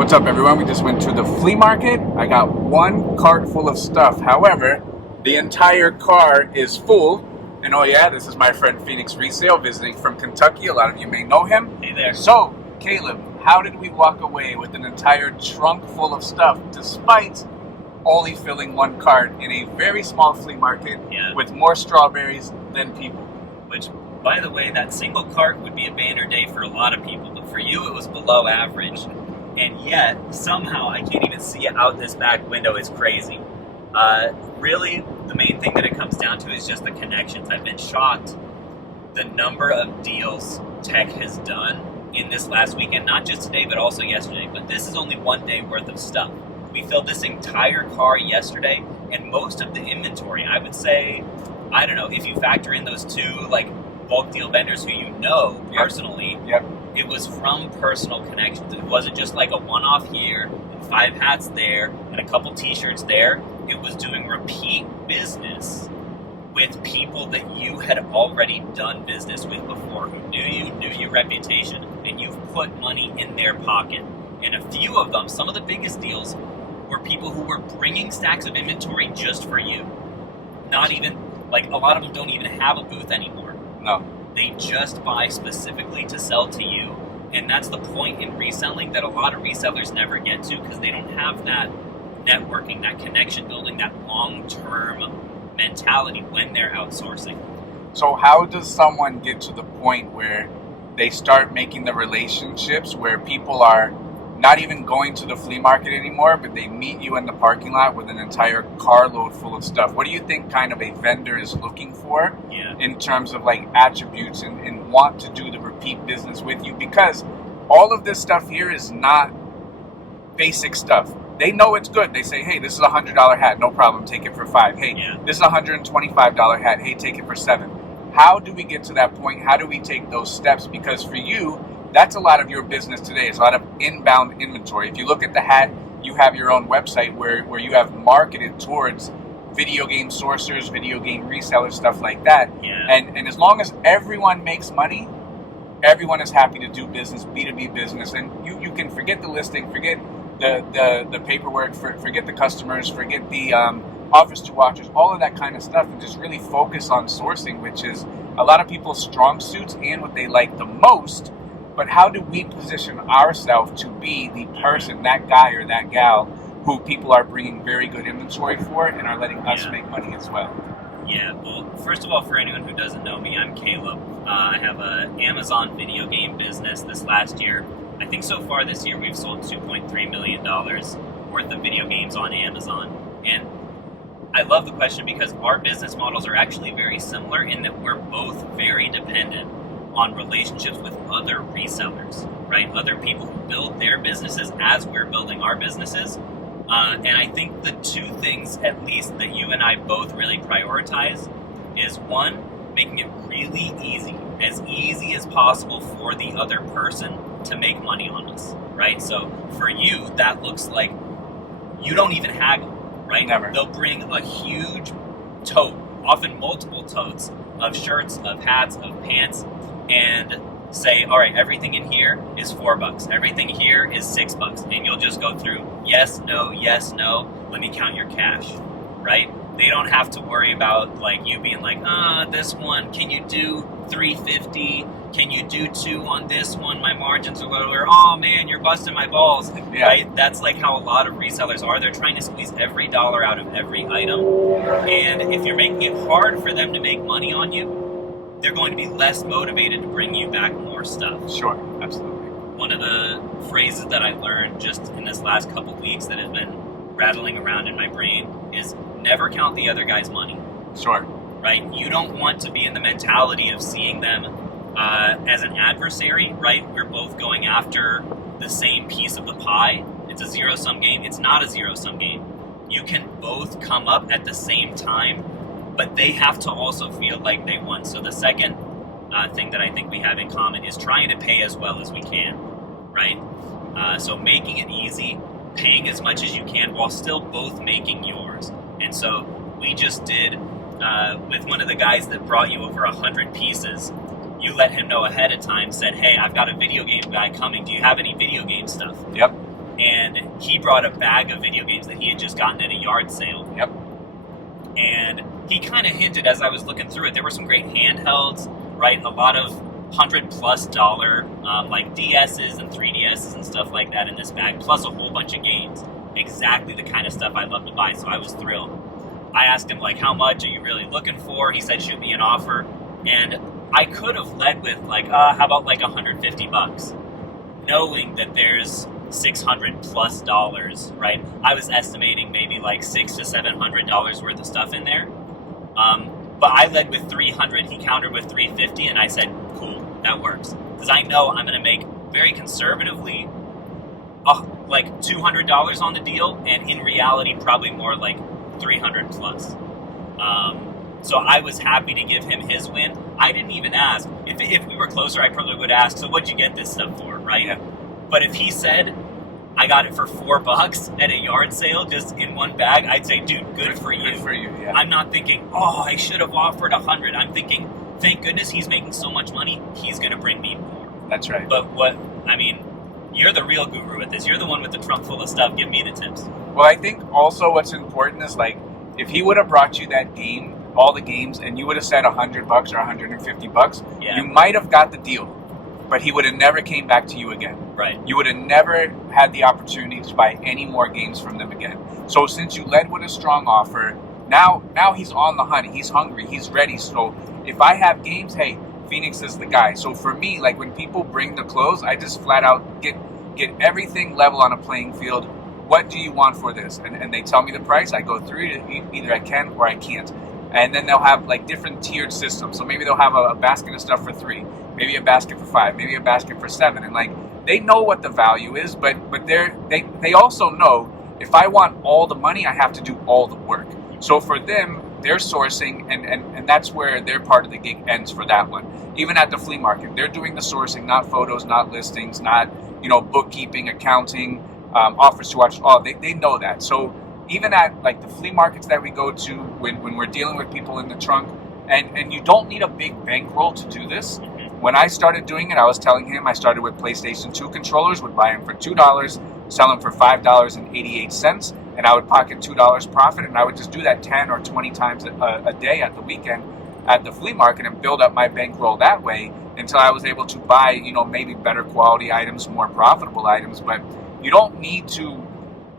What's up, everyone? We just went to the flea market. I got one cart full of stuff. However, the entire car is full. And oh yeah, this is my friend Phoenix Resale visiting from Kentucky. A lot of you may know him. Hey there. So, Caleb, how did we walk away with an entire trunk full of stuff despite only filling one cart in a very small flea market with more strawberries than people? Which, by the way, that single cart would be a banner day for a lot of people, but for you it was below average. And yet, somehow, I can't even see it out this back window. It's crazy. Really, the main thing that it comes down to is just the connections. I've been shocked the number of deals Tech has done in this last weekend, not just today, but also yesterday. But this is only one day worth of stuff. We filled this entire car yesterday, and most of the inventory, I would say, I don't know, if you factor in those two, like, bulk deal vendors who you know personally, it was from personal connections. It wasn't just like a one-off here, and 5 hats there, and a couple t-shirts there. It was doing repeat business with people that you had already done business with before, who knew your reputation, and you've put money in their pocket. And a few of them, some of the biggest deals, were people who were bringing stacks of inventory just for you. Not even, like, a lot of them don't even have a booth anymore. No. They just buy specifically to sell to you. And that's the point in reselling that a lot of resellers never get to, because they don't have that networking, that connection building, that long-term mentality when they're outsourcing. So how does someone get to the point where they start making the relationships where people are not even going to the flea market anymore, but they meet you in the parking lot with an entire carload full of stuff? What do you think kind of a vendor is looking for in terms of like attributes and want to do the repeat business with you? Because all of this stuff here is not basic stuff. They know it's good. They say, hey, this is a $100 hat. No problem. Take it for $5. Hey, this is a $125 hat. Hey, take it for $7. How do we get to that point? How do we take those steps? Because for you, that's a lot of your business today. It's a lot of inbound inventory. If you look at the hat, you have your own website where you have marketed towards video game sourcers, video game resellers, stuff like that. And as long as everyone makes money, everyone is happy to do business, B2B business. And you can forget the listing, forget the paperwork, forget the customers, forget the office to watchers, all of that kind of stuff, and just really focus on sourcing, which is a lot of people's strong suits and what they like the most. But how do we position ourselves to be the person, that guy or that gal, who people are bringing very good inventory for and are letting us make money as well? Yeah, well, first of all, for anyone who doesn't know me, I'm Caleb. I have an Amazon video game business. This last year, I think so far this year, we've sold $2.3 million worth of video games on Amazon. And I love the question because our business models are actually very similar in that we're both very dependent on relationships with other resellers, right? Other people who build their businesses as we're building our businesses. And I think the two things, at least, that you and I both really prioritize is, one, making it really easy as possible for the other person to make money on us, right? So for you, that looks like you don't even haggle, right? Never. They'll bring a huge tote, often multiple totes of shirts, of hats, of pants, and say, all right, everything in here is $4. Everything here is $6. And you'll just go through, yes, no, let me count your cash, right? They don't have to worry about like you being like, this one, can you do $3.50? Can you do 2 on this one? My margins are lower. Oh man, you're busting my balls, right? That's like how a lot of resellers are. They're trying to squeeze every dollar out of every item. And if you're making it hard for them to make money on you, they're going to be less motivated to bring you back more stuff. Sure, absolutely. One of the phrases that I learned just in this last couple weeks that has been rattling around in my brain is never count the other guy's money. Sure. Right? You don't want to be in the mentality of seeing them as an adversary, right? We're both going after the same piece of the pie. It's a zero-sum game. It's not a zero-sum game. You can both come up at the same time, but they have to also feel like they won. So the second thing that I think we have in common is trying to pay as well as we can, right? So making it easy, paying as much as you can while still both making yours. And so we just did, with one of the guys that brought you over 100 pieces, you let him know ahead of time, said, hey, I've got a video game guy coming. Do you have any video game stuff? Yep. and he brought a bag of video games that he had just gotten at a yard sale. Yep. And he kind of hinted as I was looking through it, there were some great handhelds, right? A lot of $100+ like DSs and 3DSs and stuff like that in this bag, plus a whole bunch of games. Exactly the kind of stuff I love to buy, so I was thrilled. I asked him, like, how much are you really looking for? He said, shoot me an offer. And I could have led with, like, how about like $150? Knowing that there's $600+, right? I was estimating maybe like $600 to $700 worth of stuff in there. But I led with $300. He countered with $350, and I said, cool, that works. Because I know I'm going to make very conservatively like $200 on the deal, and in reality, probably more like $300+. So I was happy to give him his win. I didn't even ask. If we were closer, I probably would ask, so what'd you get this stuff for, right? Yeah. But if he said, I got it for $4 at a yard sale, just in one bag, I'd say, dude, good for you. Good for you, yeah. I'm not thinking, oh, I should have offered $100. I'm thinking, thank goodness he's making so much money, he's going to bring me more. That's right. But you're the real guru at this. You're the one with the trunk full of stuff. Give me the tips. Well, I think also what's important is, like, if he would have brought you that game, all the games, and you would have said $100 or $150, Yeah. you might have got the deal, but he would have never came back to you again. Right. You would have never had the opportunity to buy any more games from them again. So since you led with a strong offer, now he's on the hunt. He's hungry. He's ready. So if I have games, hey, Phoenix is the guy. So for me, like, when people bring the clothes, I just flat out get everything level on a playing field. What do you want for this? And they tell me the price. I go through it. Either I can or I can't. And then they'll have, like, different tiered systems. So maybe they'll have a basket of stuff for $3, maybe a basket for $5, maybe a basket for $7. And, like, they know what the value is, but they also know if I want all the money, I have to do all the work. So for them, they're sourcing, and that's where their part of the gig ends for that one. Even at the flea market, they're doing the sourcing, not photos, not listings, not, bookkeeping, accounting, offers to watch. Oh, they know that. So even at, like, the flea markets that we go to when we're dealing with people in the trunk, and you don't need a big bankroll to do this. When I started doing it, I was telling him I started with PlayStation 2 controllers, would buy them for $2, sell them for $5.88, and I would pocket $2 profit, and I would just do that 10 or 20 times a day at the weekend at the flea market and build up my bankroll that way until I was able to buy, maybe better quality items, more profitable items. But you don't need to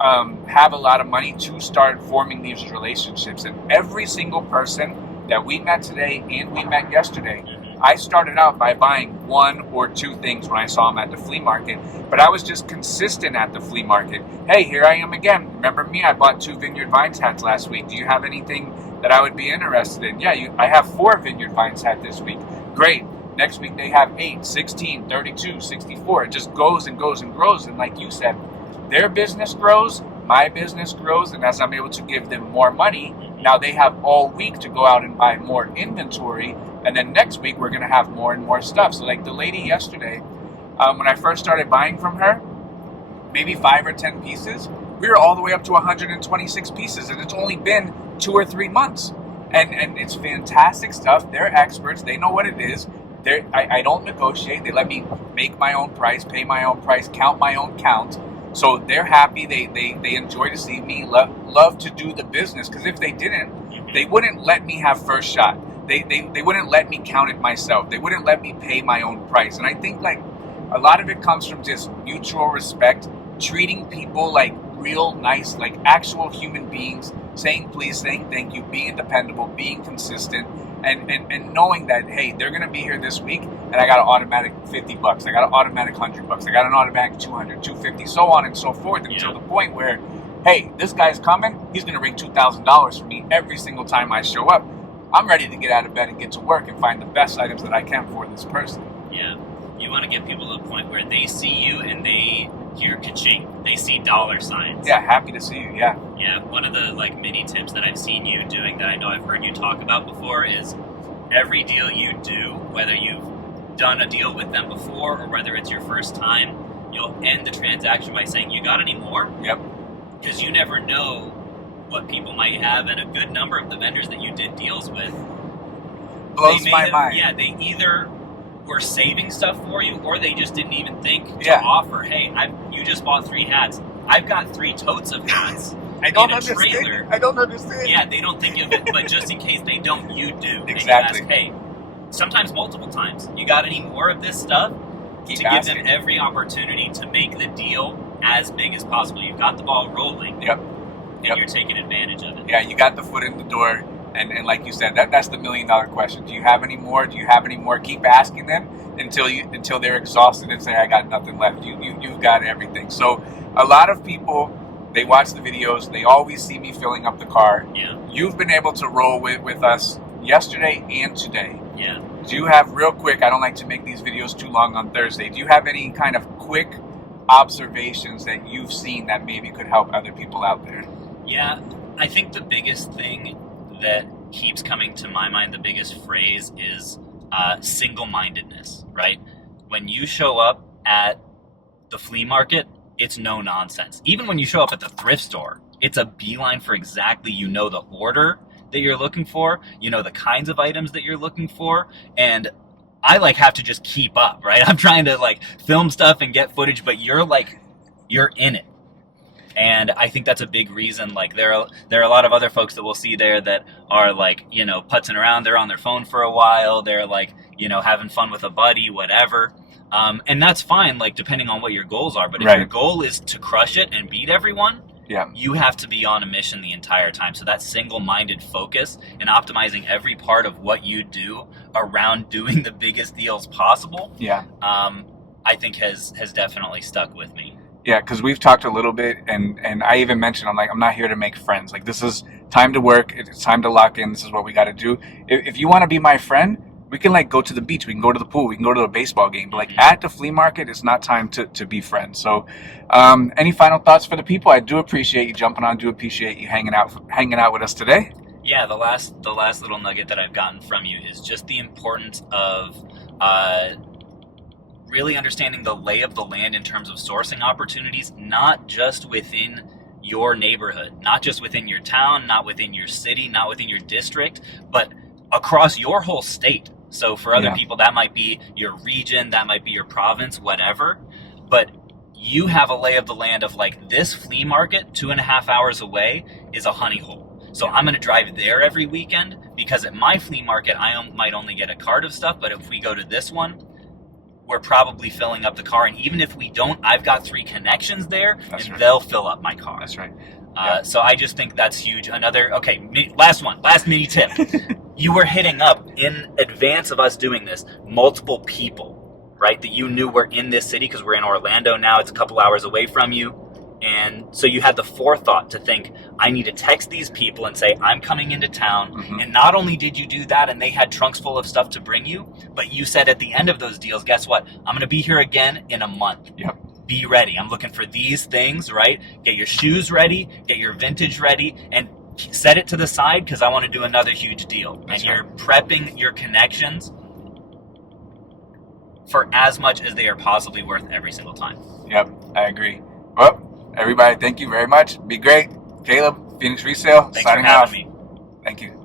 have a lot of money to start forming these relationships. And every single person that we met today and we met yesterday, I started out by buying 1 or 2 things when I saw them at the flea market, but I was just consistent at the flea market. Hey, here I am again. Remember me? I bought 2 Vineyard Vines hats last week. Do you have anything that I would be interested in? Yeah, I have 4 Vineyard Vines hats this week. Great. Next week they have 8, 16, 32, 64. It just goes and goes and grows. And like you said, their business grows, my business grows, and as I'm able to give them more money, now they have all week to go out and buy more inventory. And then next week, we're going to have more and more stuff. So, like, the lady yesterday, when I first started buying from her, maybe 5 or 10 pieces, we were all the way up to 126 pieces. And it's only been 2 or 3 months. And it's fantastic stuff. They're experts. They know what it is. I don't negotiate. They let me make my own price, pay my own price, count my own count. So they're happy. They enjoy to see me, love to do the business. Because if they didn't, they wouldn't let me have first shot. They wouldn't let me count it myself. They wouldn't let me pay my own price. And I think, like, a lot of it comes from just mutual respect, treating people like real nice, like actual human beings, saying please, saying thank you, being dependable, being consistent, and knowing that, hey, they're going to be here this week, and I got an automatic $50, I got an automatic $100, I got an automatic $200, $250, so on and so forth, until the point where, hey, this guy's coming, he's going to bring $2,000 for me every single time I show up. I'm ready to get out of bed and get to work and find the best items that I can for this person. Yeah. You want to get people to the point where they see you and they hear ka-ching. They see dollar signs. Yeah, happy to see you, yeah. Yeah, one of the, like, mini tips that I've seen you doing that I know I've heard you talk about before is every deal you do, whether you've done a deal with them before or whether it's your first time, you'll end the transaction by saying, you got any more? Yep. Because you never know what people might have, and a good number of the vendors that you did deals with blows my mind. Yeah, they either were saving stuff for you, or they just didn't even think to Yeah. offer, hey, you just bought 3 hats. I've got 3 totes of hats I don't in a understand. trailer. I don't understand. Yeah, they don't think of it, but just in case they don't, you do. Exactly. And you ask, hey, sometimes multiple times, you got any more of this stuff? Keep to asking. give them every opportunity to make the deal as big as possible. You've got the ball rolling. Yep. And you're taking advantage of it. Yeah, you got the foot in the door, and like you said, that's the $1 million question. Do you have any more? Do you have any more? Keep asking them until they're exhausted and say, I got nothing left. You've got everything. So a lot of people, they watch the videos, they always see me filling up the car. Yeah. You've been able to roll with us yesterday and today. Yeah. Do you have, real quick, I don't like to make these videos too long on Thursday, do you have any kind of quick observations that you've seen that maybe could help other people out there? Yeah, I think the biggest thing that keeps coming to my mind, the biggest phrase is single-mindedness, right? When you show up at the flea market, it's no nonsense. Even when you show up at the thrift store, it's a beeline for exactly, you know, the order that you're looking for, you know, the kinds of items that you're looking for, and I have to just keep up, right? I'm trying to film stuff and get footage, but you're in it. And I think that's a big reason. There are a lot of other folks that we'll see there that are putzing around. They're on their phone for a while. They're having fun with a buddy, whatever. And that's fine, depending on what your goals are. But if your goal is to crush it and beat everyone, you have to be on a mission the entire time. So that single-minded focus and optimizing every part of what you do around doing the biggest deals possible, I think has definitely stuck with me. Yeah, because we've talked a little bit, and I even mentioned, I'm not here to make friends. This is time to work. It's time to lock in. This is what we got to do. If you want to be my friend, we can go to the beach. We can go to the pool. We can go to a baseball game. But at the flea market, it's not time to be friends. So, any final thoughts for the people? I do appreciate you jumping on. Do appreciate you hanging out with us today. Yeah, the last little nugget that I've gotten from you is just the importance of really understanding the lay of the land in terms of sourcing opportunities, not just within your neighborhood, not just within your town, not within your city, not within your district, but across your whole state. So for other people, that might be your region, that might be your province, whatever. But you have a lay of the land of this flea market 2.5 hours away is a honey hole. So I'm going to drive there every weekend because at my flea market, I might only get a cart of stuff. But if we go to this one, we're probably filling up the car. And even if we don't, I've got 3 connections there, they'll fill up my car. That's right. So I just think that's huge. Last mini tip. You were hitting up, in advance of us doing this, multiple people, right, that you knew were in this city, because we're in Orlando now. It's a couple hours away from you. And so you had the forethought to think, I need to text these people and say, I'm coming into town. Mm-hmm. And not only did you do that, and they had trunks full of stuff to bring you, but you said at the end of those deals, guess what? I'm going to be here again in a month. Yep. Be ready. I'm looking for these things, right? Get your shoes ready, get your vintage ready, and set it to the side because I want to do another huge deal. That's You're prepping your connections for as much as they are possibly worth every single time. Yep, I agree. Well, everybody, thank you very much. Be great. Caleb, Phoenix Resale, Thanks signing for having off. me. Thank you.